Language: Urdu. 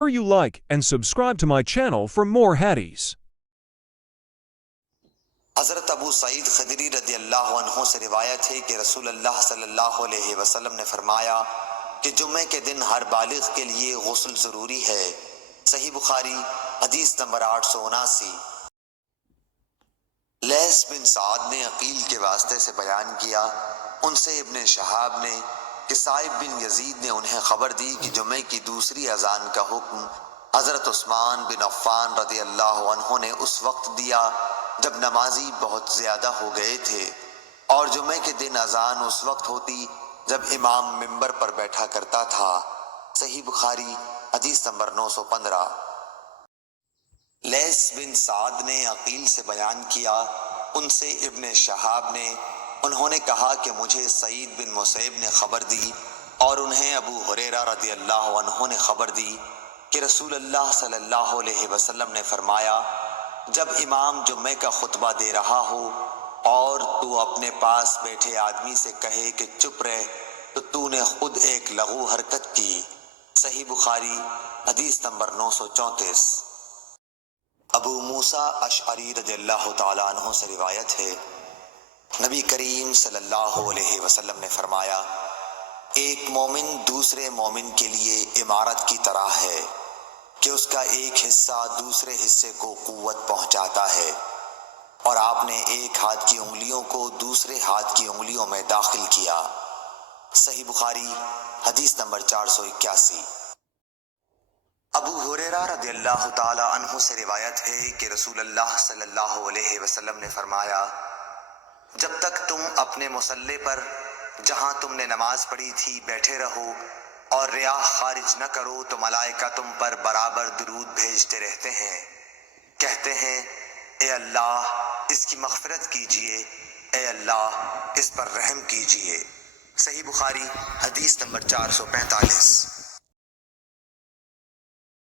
You like and subscribe to my channel for more hadiths. حضرت ابو سعید خدری رضی اللہ عنہ سے روایت ہے کہ رسول اللہ صلی اللہ علیہ وسلم نے فرمایا کہ جمعے کے دن ہر بالغ کے لیے غسل ضروری ہے۔ صحیح بخاری حدیث نمبر 879۔ لیث بن سعد نے عقیل کے واسطے سے بیان کیا، ان سے ابن شہاب نے کہ صائب بن یزید نے انہیں خبر دی کہ جمعے کی دوسری اذان کا حکم حضرت عثمان بن عفان رضی اللہ عنہ نے اس وقت دیا جب نمازی بہت زیادہ ہو گئے تھے، اور جمعے کے دن اذان اس وقت ہوتی جب امام منبر پر بیٹھا کرتا تھا۔ صحیح بخاری حدیث نمبر 915۔ لیث بن سعد نے عقیل سے بیان کیا، ان سے ابن شہاب نے، انہوں نے کہا کہ مجھے سعید بن مسیب نے خبر دی اور انہیں ابو ہریرہ رضی اللہ عنہ نے خبر دی کہ رسول اللہ صلی اللہ علیہ وسلم نے فرمایا، جب امام جمعے کا خطبہ دے رہا ہو اور تو اپنے پاس بیٹھے آدمی سے کہے کہ چپ رہ، تو تو نے خود ایک لغو حرکت کی۔ صحیح بخاری حدیث نمبر 934۔ ابو موسیٰ اشعری رضی اللہ تعالیٰ عنہ سے روایت ہے، نبی کریم صلی اللہ علیہ وسلم نے فرمایا، ایک مومن دوسرے مومن کے لیے عمارت کی طرح ہے کہ اس کا ایک حصہ دوسرے حصے کو قوت پہنچاتا ہے، اور آپ نے ایک ہاتھ کی انگلیوں کو دوسرے ہاتھ کی انگلیوں میں داخل کیا۔ صحیح بخاری حدیث نمبر 481۔ ابو ہریرہ رضی اللہ تعالی عنہ سے روایت ہے کہ رسول اللہ صلی اللہ علیہ وسلم نے فرمایا، جب تک تم اپنے مصلی پر جہاں تم نے نماز پڑھی تھی بیٹھے رہو اور ریاح خارج نہ کرو تو ملائکہ تم پر برابر درود بھیجتے رہتے ہیں، کہتے ہیں اے اللہ اس کی مغفرت کیجئے، اے اللہ اس پر رحم کیجئے۔ صحیح بخاری حدیث نمبر 445۔